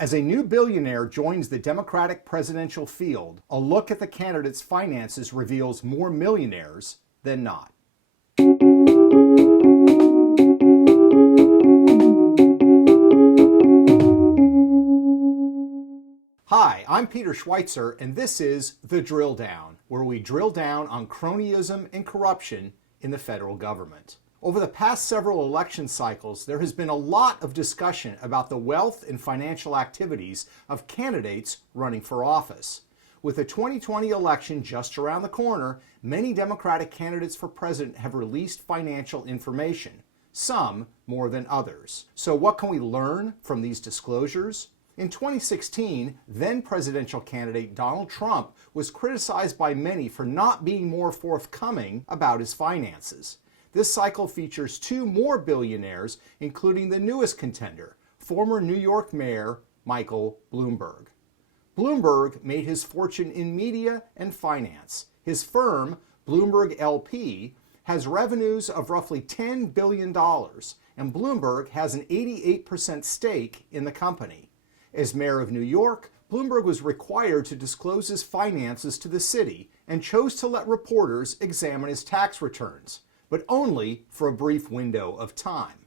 As a new billionaire joins the Democratic presidential field, a look at the candidate's finances reveals more millionaires than not. Hi, I'm Peter Schweizer, and this is The Drill Down, where we drill down on cronyism and corruption in the federal government. Over the past several election cycles, there has been a lot of discussion about the wealth and financial activities of candidates running for office. With the 2020 election just around the corner, many Democratic candidates for president have released financial information, some more than others. So what can we learn from these disclosures? In 2016, then presidential candidate Donald Trump was criticized by many for not being more forthcoming about his finances. This cycle features two more billionaires, including the newest contender, former New York Mayor Michael Bloomberg. Bloomberg made his fortune in media and finance. His firm, Bloomberg LP, has revenues of roughly $10 billion, and Bloomberg has an 88% stake in the company. As mayor of New York, Bloomberg was required to disclose his finances to the city and chose to let reporters examine his tax returns, but only for a brief window of time.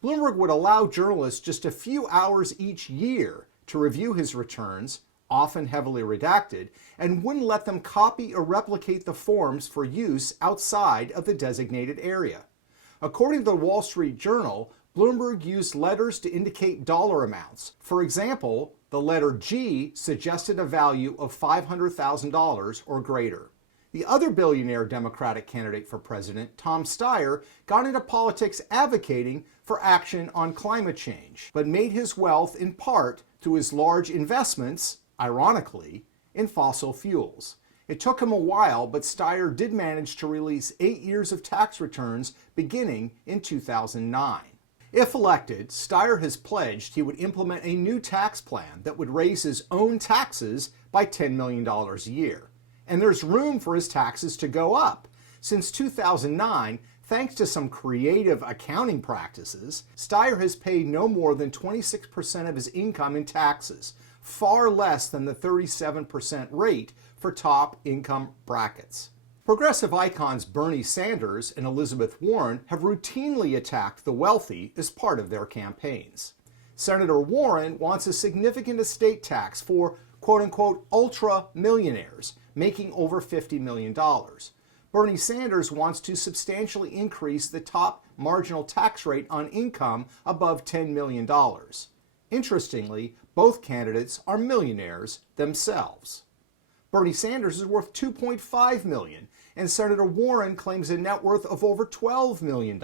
Bloomberg would allow journalists just a few hours each year to review his returns, often heavily redacted, and wouldn't let them copy or replicate the forms for use outside of the designated area. According to the Wall Street Journal, Bloomberg used letters to indicate dollar amounts. For example, the letter G suggested a value of $500,000 or greater. The other billionaire Democratic candidate for president, Tom Steyer, got into politics advocating for action on climate change, but made his wealth in part through his large investments, ironically, in fossil fuels. It took him a while, but Steyer did manage to release 8 years of tax returns beginning in 2009. If elected, Steyer has pledged he would implement a new tax plan that would raise his own taxes by $10 million a year. And there's room for his taxes to go up. Since 2009, thanks to some creative accounting practices, Steyer has paid no more than 26% of his income in taxes, far less than the 37% rate for top income brackets. Progressive icons Bernie Sanders and Elizabeth Warren have routinely attacked the wealthy as part of their campaigns. Senator Warren wants a significant estate tax for quote-unquote ultra-millionaires, making over $50 million. Bernie Sanders wants to substantially increase the top marginal tax rate on income above $10 million. Interestingly, both candidates are millionaires themselves. Bernie Sanders is worth $2.5 million, and Senator Warren claims a net worth of over $12 million.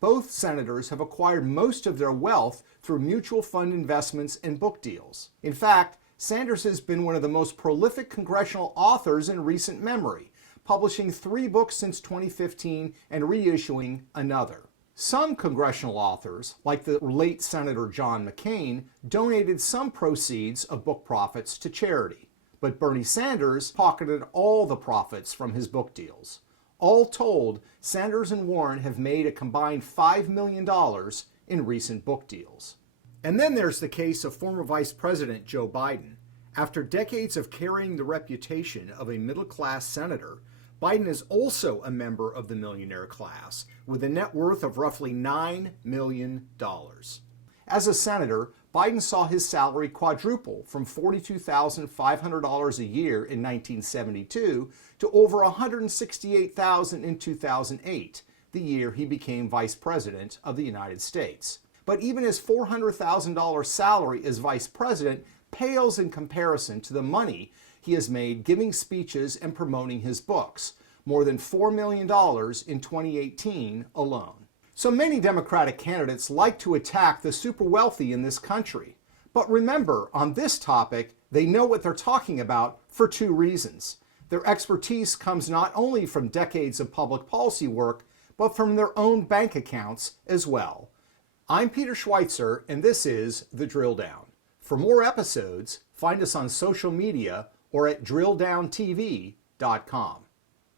Both senators have acquired most of their wealth through mutual fund investments and book deals. In fact, Sanders has been one of the most prolific congressional authors in recent memory, publishing 3 books since 2015 and reissuing another. Some congressional authors, like the late Senator John McCain, donated some proceeds of book profits to charity. But Bernie Sanders pocketed all the profits from his book deals. All told, Sanders and Warren have made a combined $5 million in recent book deals. And then there's the case of former Vice President Joe Biden. After decades of carrying the reputation of a middle-class senator, Biden is also a member of the millionaire class, with a net worth of roughly $9 million. As a senator, Biden saw his salary quadruple from $42,500 a year in 1972 to over $168,000 in 2008, the year he became Vice President of the United States. But even his $400,000 salary as Vice President pales in comparison to the money he has made giving speeches and promoting his books, more than $4 million in 2018 alone. So many Democratic candidates like to attack the super wealthy in this country. But remember, on this topic, they know what they're talking about for 2 reasons. Their expertise comes not only from decades of public policy work, but from their own bank accounts as well. I'm Peter Schweizer, and this is The Drill Down. For more episodes, find us on social media or at DrillDownTV.com.